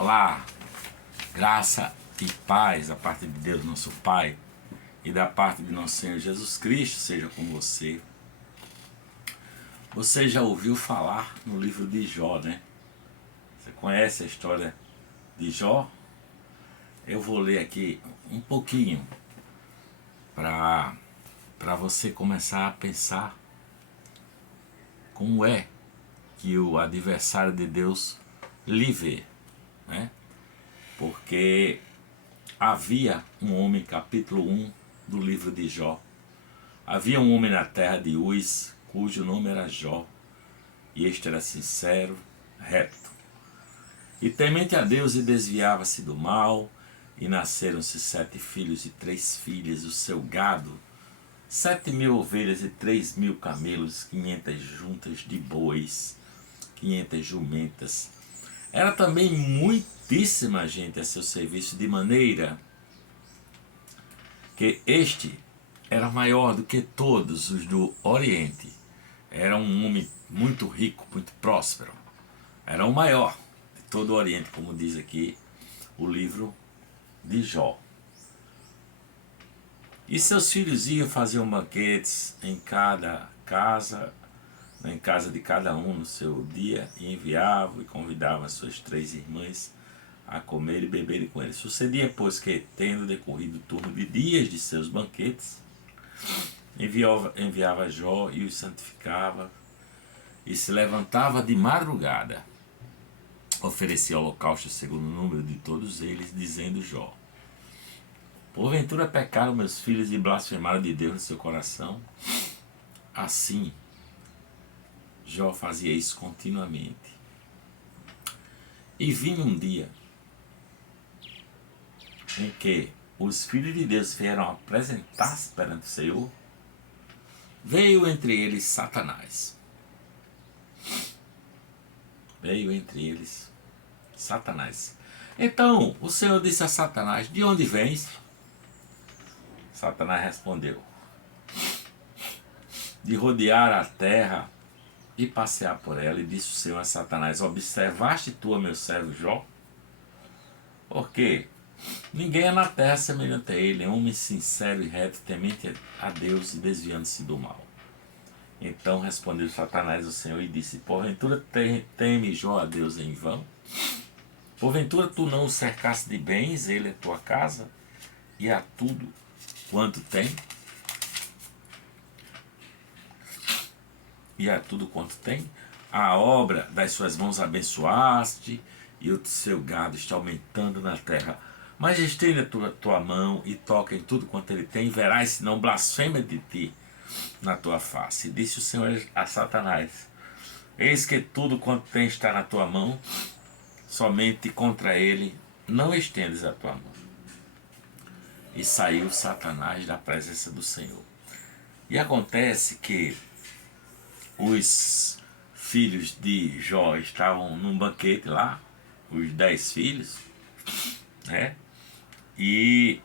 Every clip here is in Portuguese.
Olá, graça e paz da parte de Deus, nosso Pai, e da parte de nosso Senhor Jesus Cristo seja com você. Você já ouviu falar no livro de Jó, né? Você conhece a história de Jó? Eu vou ler aqui um pouquinho para você começar a pensar como é que o adversário de Deus lhe vê, né? Porque havia um homem, capítulo 1 do livro de Jó. Havia um homem na terra de Uz, cujo nome era Jó, e este era sincero, reto, e temente a Deus, e desviava-se do mal, e nasceram-se 7 filhos e 3 filhas, o seu gado, 7.000 ovelhas e 3.000 camelos, 500 juntas de bois, 500 jumentas. Era também muitíssima gente a seu serviço, de maneira que este era maior do que todos os do Oriente. Era um homem muito rico, muito próspero. Era o maior de todo o Oriente, como diz aqui o livro de Jó. E seus filhos iam fazer banquetes em cada casa, em casa de cada um no seu dia, e enviavam e convidavam as suas 3 irmãs a comer e beberem com ele. Sucedia, pois, que, tendo decorrido o turno de dias de seus banquetes, enviava Jó e os santificava, e se levantava de madrugada, oferecia holocausto segundo o número de todos eles, dizendo Jó: porventura pecaram meus filhos e blasfemaram de Deus no seu coração? Assim, Jó fazia isso continuamente. E vinha um dia em que os filhos de Deus vieram apresentar-se perante o Senhor. Veio entre eles Satanás. Veio entre eles Satanás. Então o Senhor disse a Satanás: de onde vens? Satanás respondeu: de rodear a terra e passear por ela. E disse o Senhor a Satanás: observaste tu a meu servo Jó? Porque ninguém é na terra semelhante a ele, é um homem sincero e reto, temente a Deus e desviando-se do mal. Então respondeu Satanás ao Senhor e disse: porventura teme Jó a Deus em vão? Porventura tu não o cercaste de bens, ele é tua casa, e a tudo quanto tem? E a tudo quanto tem? A obra das suas mãos abençoaste, e o seu gado está aumentando na terra. Mas estende a tua mão e toca em tudo quanto ele tem, e verás se não blasfema de ti na tua face. E disse o Senhor a Satanás: eis que tudo quanto tem está na tua mão, somente contra ele não estendes a tua mão. E saiu Satanás da presença do Senhor. E acontece que os filhos de Jó estavam num banquete lá, os 10 filhos, né? E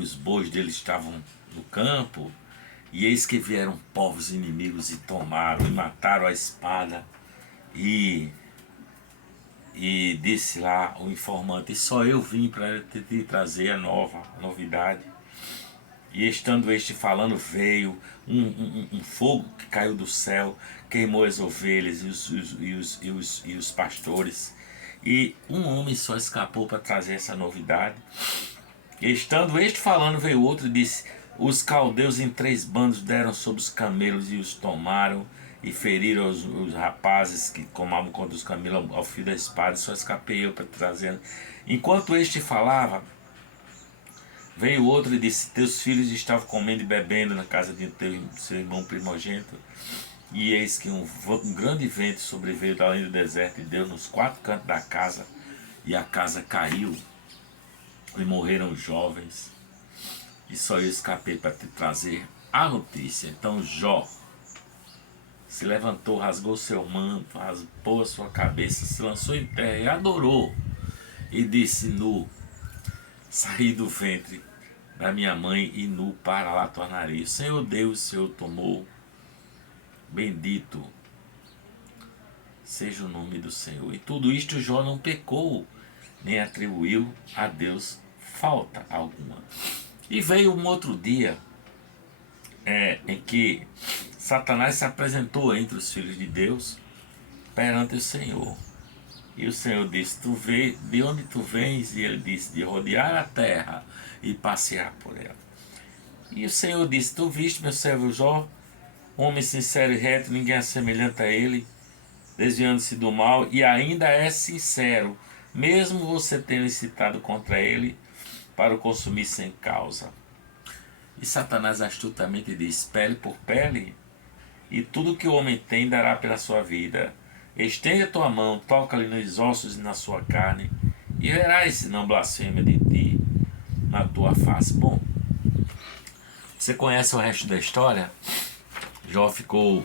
os bois deles estavam no campo, e eis que vieram povos inimigos e tomaram e mataram a espada. E disse lá o informante: só eu vim para te trazer a novidade. E estando este falando, veio um fogo que caiu do céu, queimou as ovelhas e os pastores. E um homem só escapou para trazer essa novidade. E estando este falando, veio outro e disse: os caldeus em 3 bandos deram sobre os camelos e os tomaram, e feriram os rapazes que tomavam contra os camelos ao fio da espada. Só escapei eu para trazer. Enquanto este falava, veio outro e disse: teus filhos estavam comendo e bebendo na casa de seu irmão primogênito. E eis que um grande vento sobreveio da além do deserto e deu nos 4 cantos da casa, e a casa caiu, e morreram jovens, e só eu escapei para te trazer a notícia. Então Jó se levantou, rasgou seu manto, raspou a sua cabeça, se lançou em terra e adorou, e disse: nu saí do ventre da minha mãe, e nu para lá tornarei. O Senhor deu, o Senhor tomou. Bendito seja o nome do Senhor. E tudo isto Jó não pecou, nem atribuiu a Deus falta alguma. E veio um outro dia em que Satanás se apresentou entre os filhos de Deus perante o Senhor. E o Senhor disse: tu vê de onde tu vens? E ele disse: de rodear a terra e passear por ela. E o Senhor disse: tu viste meu servo Jó, homem sincero e reto, ninguém é semelhante a ele, desviando-se do mal, e ainda é sincero, mesmo você tendo incitado contra ele para o consumir sem causa. E Satanás astutamente diz: pele por pele, e tudo que o homem tem dará pela sua vida. Estende a tua mão, toca-lhe nos ossos e na sua carne, e verás se não blasfema de ti na tua face. Bom, você conhece o resto da história? Jó ficou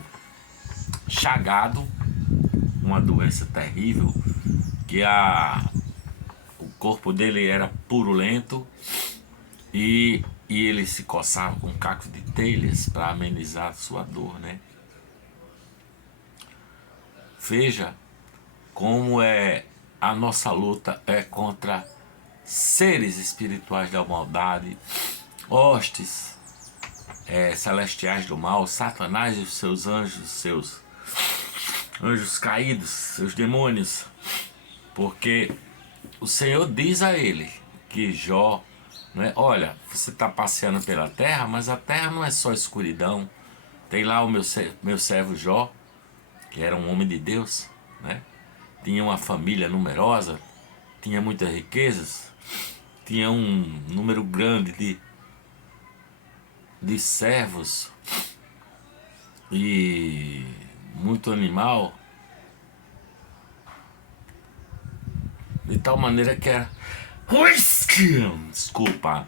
chagado, uma doença terrível, que o corpo dele era purulento e ele se coçava com cacos de telhas para amenizar a sua dor, né? Veja como a nossa luta é contra seres espirituais da maldade, hostes celestiais do mal, Satanás e os seus anjos caídos, seus demônios, porque o Senhor diz a ele que Jó, olha, você está passeando pela terra, mas a terra não é só escuridão. Tem lá o meu servo Jó, que era um homem de Deus, né? Tinha uma família numerosa, tinha muitas riquezas, tinha um número grande de servos e muito animal, de tal maneira que era... Desculpa.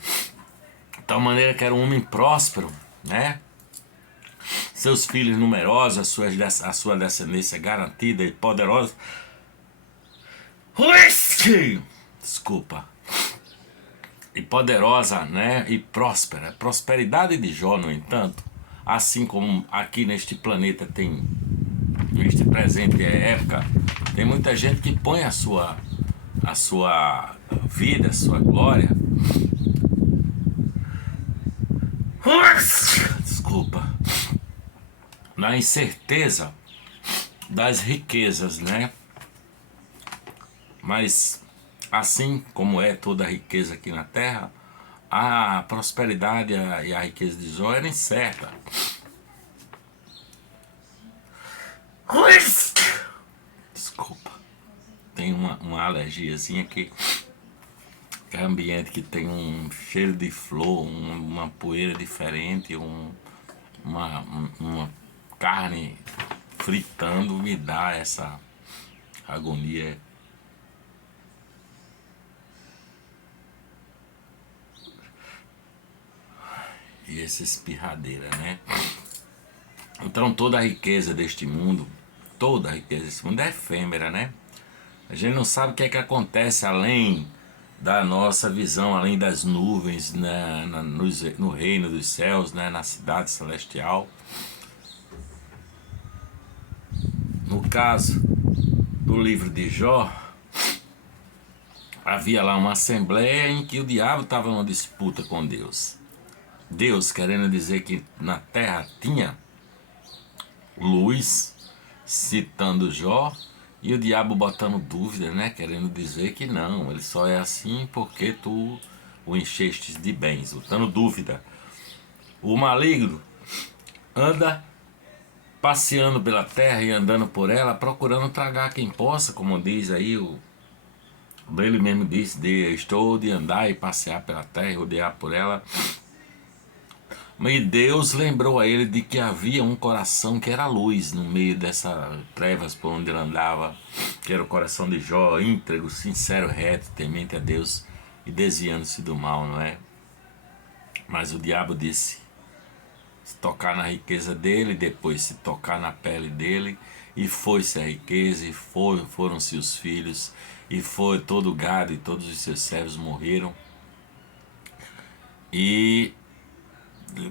De tal maneira que era um homem próspero, né? Seus filhos numerosos, a sua descendência garantida e poderosa. Desculpa. E poderosa, né? E próspera. A prosperidade de Jó, no entanto, assim como aqui neste planeta tem, neste presente época, tem muita gente que põe a sua vida, a sua glória. Desculpa. Na incerteza das riquezas, né? Mas assim como é toda a riqueza aqui na terra, a prosperidade e a riqueza de Jó era incerta. Desculpa. Tem uma alergiazinha que é ambiente que tem um cheiro de flor, uma poeira diferente, uma carne fritando, me dá essa agonia. E essa espirradeira, né? Então toda a riqueza deste mundo, é efêmera, né? A gente não sabe o que é que acontece além da nossa visão, além das nuvens, no reino dos céus, né? Na cidade celestial. No caso do livro de Jó, havia lá uma assembleia em que o diabo estava numa disputa com Deus. Deus querendo dizer que na terra tinha luz, citando Jó, e o diabo botando dúvida, né? Querendo dizer que não, ele só é assim porque tu o enchestes de bens, botando dúvida. O maligno anda passeando pela terra e andando por ela, procurando tragar quem possa, como diz aí, ele mesmo disse, estou de andar e passear pela terra e rodear por ela. Mas Deus lembrou a ele de que havia um coração que era luz no meio dessas trevas por onde ele andava, que era o coração de Jó, íntegro, sincero, reto, temente a Deus e desviando-se do mal, não é? Mas o diabo disse, se tocar na riqueza dele, depois se tocar na pele dele, e foi-se a riqueza, e foram-se os filhos, e foi todo o gado e todos os seus servos morreram. E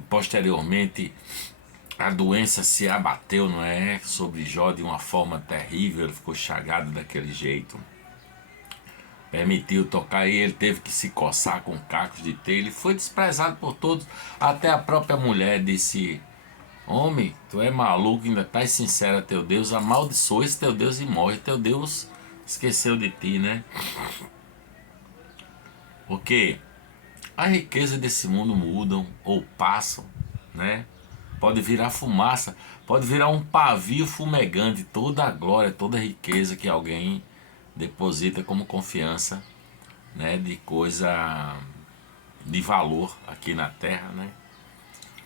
posteriormente A doença se abateu, não é, sobre Jó de uma forma terrível, ele ficou chagado daquele jeito. Permitiu tocar ele, teve que se coçar com cacos de telha, ele foi desprezado por todos, até a própria mulher disse: homem, tu é maluco, ainda estás sincero a teu Deus, amaldiçoa esse teu Deus e morre, teu Deus esqueceu de ti, né? Porque a riqueza desse mundo mudam ou passam, né? Pode virar fumaça, pode virar um pavio fumegante, toda a glória, toda a riqueza que alguém deposita como confiança, né, de coisa de valor aqui na terra, né?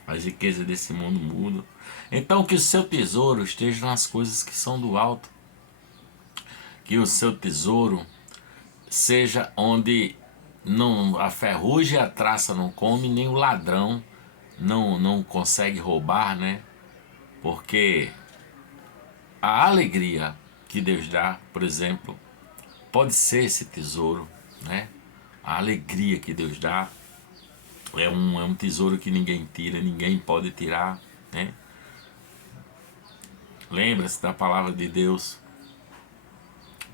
As riquezas desse mundo mudam. Então que o seu tesouro esteja nas coisas que são do alto. Que o seu tesouro seja onde não a ferrugem e a traça não come, nem o ladrão não consegue roubar, né? Porque a alegria que Deus dá, por exemplo, pode ser esse tesouro, né? A alegria que Deus dá é um tesouro que ninguém tira, ninguém pode tirar, né? Lembra-se da palavra de Deus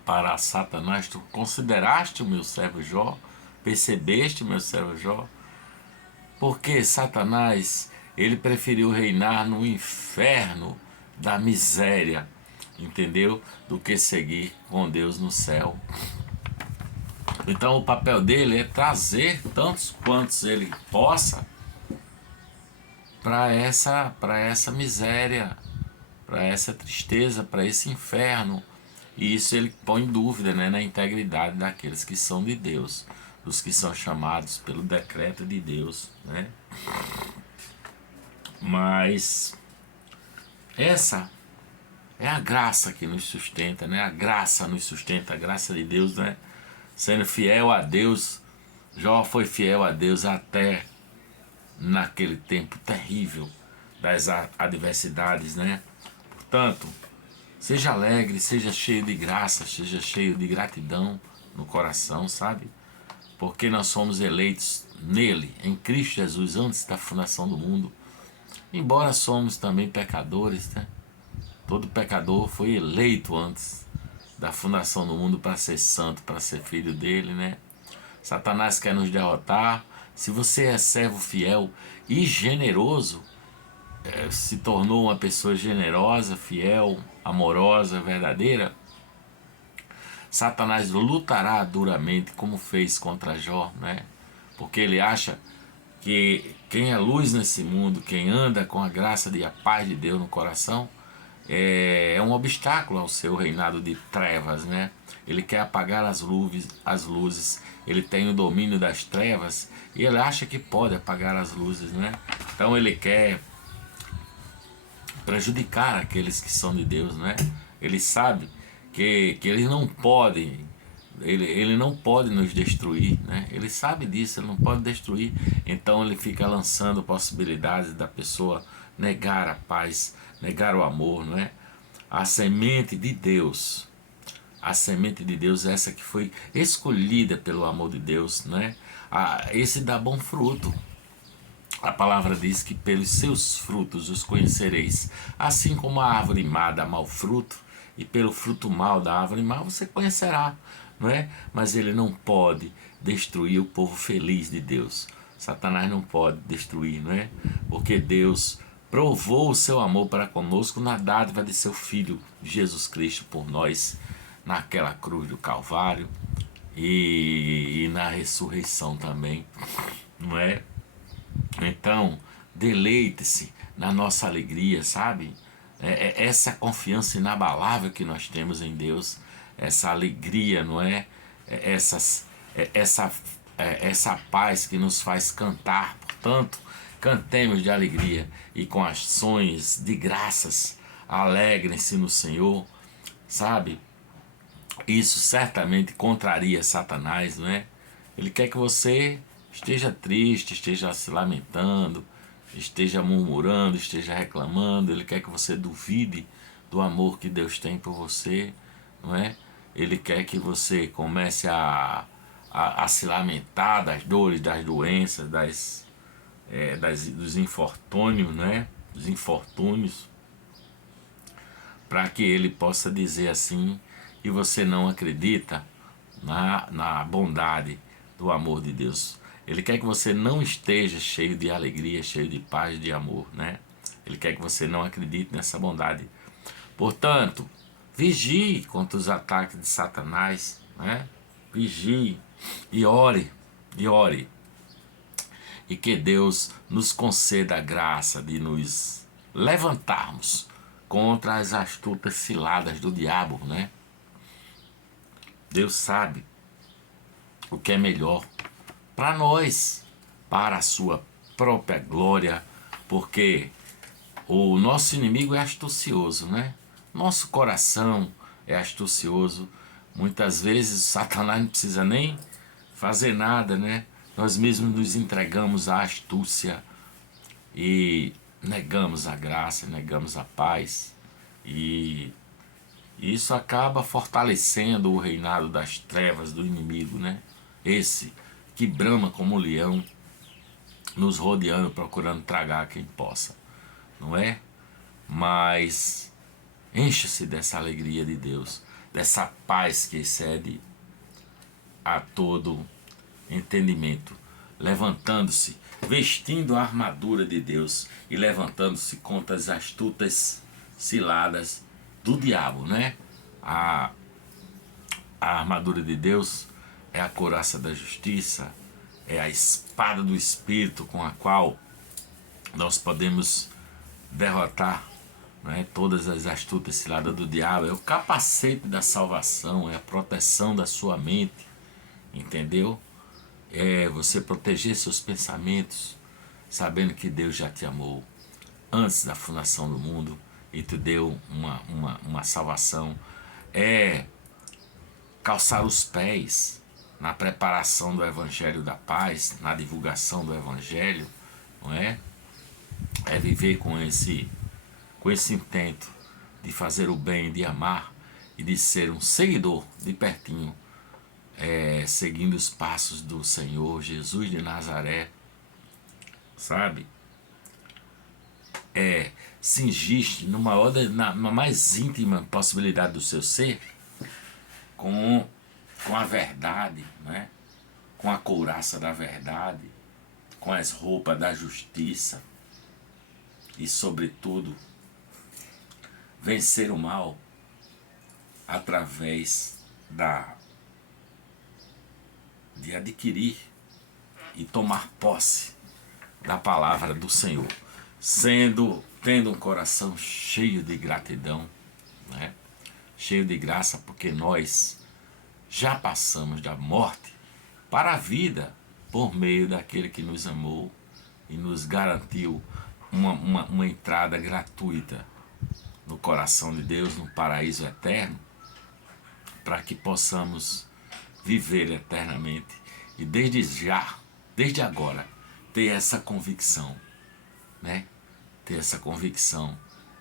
para Satanás: tu consideraste o meu servo Jó, percebeste o meu servo Jó, porque Satanás, ele preferiu reinar no inferno da miséria, entendeu? Do que seguir com Deus no céu. Então o papel dele é trazer tantos quantos ele possa para essa miséria, para essa tristeza, para esse inferno. E isso ele põe em dúvida, né, na integridade daqueles que são de Deus, dos que são chamados pelo decreto de Deus, né? Mas essa é a graça que nos sustenta, né? A graça nos sustenta, a graça de Deus, né? Sendo fiel a Deus, Jó foi fiel a Deus até naquele tempo terrível das adversidades, né? Portanto, seja alegre, seja cheio de graça, seja cheio de gratidão no coração, sabe? Porque nós somos eleitos nele, em Cristo Jesus, antes da fundação do mundo. Embora somos também pecadores, né? Todo pecador foi eleito antes da fundação do mundo para ser santo, para ser filho dele, né? Satanás quer nos derrotar. Se você é servo fiel e generoso, se tornou uma pessoa generosa, fiel, amorosa, verdadeira, Satanás lutará duramente como fez contra Jó, né? Porque ele acha que quem é luz nesse mundo, quem anda com a graça e a paz de Deus no coração, é um obstáculo ao seu reinado de trevas, né? Ele quer apagar as luzes, ele tem o domínio das trevas e ele acha que pode apagar as luzes, né? Então ele quer prejudicar aqueles que são de Deus, né? Ele sabe que eles não podem, ele não pode nos destruir, né? Ele sabe disso, ele não pode destruir. Então ele fica lançando possibilidades da pessoa negar a paz, negar o amor, não é? A semente de Deus, a semente de Deus é essa que foi escolhida pelo amor de Deus, né? Esse dá bom fruto. A palavra diz que pelos seus frutos os conhecereis. Assim como a árvore má dá mau fruto, e pelo fruto mau da árvore má você conhecerá, não é? Mas ele não pode destruir o povo feliz de Deus. Satanás não pode destruir, não é? Porque Deus provou o seu amor para conosco na dádiva de seu Filho Jesus Cristo por nós, naquela cruz do Calvário e na ressurreição também, não é? Então, deleite-se na nossa alegria, sabe? Essa confiança inabalável que nós temos em Deus, essa alegria, não é? Essa paz que nos faz cantar. Portanto, cantemos de alegria e com ações de graças, alegrem-se no Senhor, sabe? Isso certamente contraria Satanás, não é? Ele quer que você esteja triste, esteja se lamentando, esteja murmurando, esteja reclamando. Ele quer que você duvide do amor que Deus tem por você, não é? Ele quer que você comece a se lamentar das dores, das doenças, dos infortúnios, né? os infortúnios, para que ele possa dizer assim, e você não acredita na bondade do amor de Deus. Ele quer que você não esteja cheio de alegria, cheio de paz, de amor, né? Ele quer que você não acredite nessa bondade. Portanto, vigie contra os ataques de Satanás, né? Vigie e ore, e ore. E que Deus nos conceda a graça de nos levantarmos contra as astutas ciladas do diabo, né? Deus sabe o que é melhor para nós, para a sua própria glória, porque o nosso inimigo é astucioso, né? Nosso coração é astucioso. Muitas vezes Satanás não precisa nem fazer nada, né? Nós mesmos nos entregamos à astúcia e negamos a graça, negamos a paz. E isso acaba fortalecendo o reinado das trevas do inimigo, né? Esse que brama como um leão, nos rodeando, procurando tragar quem possa, não é? Mas encha-se dessa alegria de Deus, dessa paz que excede a todo entendimento, levantando-se, vestindo a armadura de Deus e levantando-se contra as astutas ciladas do diabo, né? A armadura de Deus é a couraça da justiça, é a espada do Espírito com a qual nós podemos derrotar, né, todas as astutas ciladas do diabo. É o capacete da salvação, é a proteção da sua mente, entendeu? É você proteger seus pensamentos, sabendo que Deus já te amou antes da fundação do mundo e te deu uma salvação. É calçar os pés na preparação do Evangelho da Paz, na divulgação do Evangelho, não é? É viver com esse intento de fazer o bem, de amar e de ser um seguidor de pertinho, seguindo os passos do Senhor Jesus de Nazaré, sabe? Cingiste na mais íntima possibilidade do seu ser com a verdade, né? Com a couraça da verdade, com as roupas da justiça e, sobretudo, vencer o mal através de adquirir e tomar posse da palavra do Senhor, tendo um coração cheio de gratidão, né? Cheio de graça, porque nós já passamos da morte para a vida por meio daquele que nos amou e nos garantiu uma entrada gratuita no coração de Deus, no paraíso eterno, para que possamos viver eternamente e desde agora, ter essa convicção, né? Ter essa convicção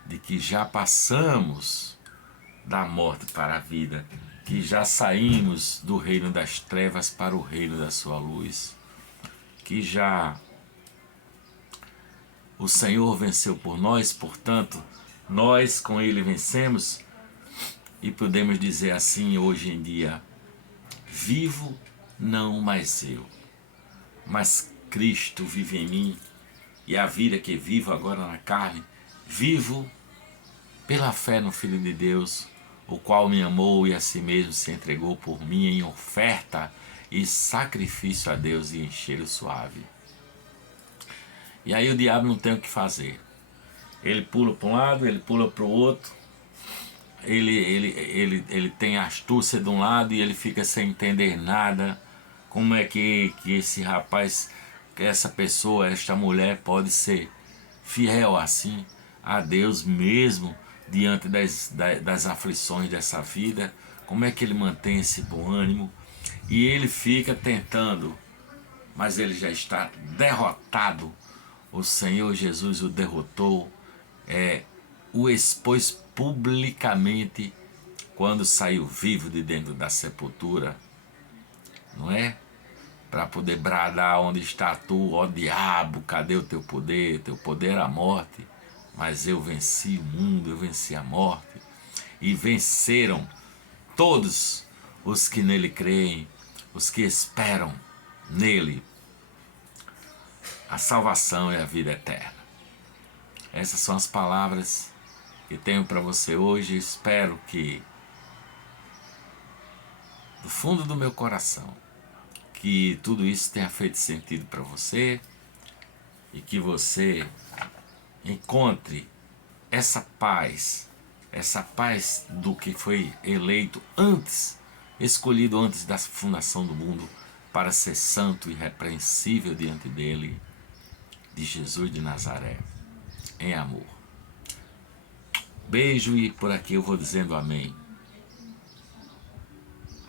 de que já passamos da morte para a vida, que já saímos do reino das trevas para o reino da sua luz, que já o Senhor venceu por nós, portanto, nós com Ele vencemos, e podemos dizer assim hoje em dia: vivo não mais eu, mas Cristo vive em mim, e a vida que vivo agora na carne, vivo pela fé no Filho de Deus, o qual me amou e a si mesmo se entregou por mim em oferta e sacrifício a Deus e em cheiro suave. E aí o diabo não tem o que fazer. Ele pula para um lado, ele pula para o outro, ele tem a astúcia de um lado e ele fica sem entender nada. Como é que esse rapaz, que essa pessoa, esta mulher pode ser fiel assim a Deus mesmo diante das aflições dessa vida? Como é que ele mantém esse bom ânimo? E ele fica tentando, mas ele já está derrotado. O Senhor Jesus o derrotou, o expôs publicamente quando saiu vivo de dentro da sepultura, não é? Para poder bradar: onde está tu, ó diabo, cadê o teu poder? Teu poder é a morte, mas eu venci o mundo, eu venci a morte, e venceram todos os que nele creem, os que esperam nele, a salvação e a vida eterna. Essas são as palavras que tenho para você hoje. Espero que, do fundo do meu coração, que tudo isso tenha feito sentido para você e que você encontre essa paz do que foi eleito antes, escolhido antes da fundação do mundo para ser santo e irrepreensível diante dele, de Jesus de Nazaré, em amor. Beijo, e por aqui eu vou dizendo amém.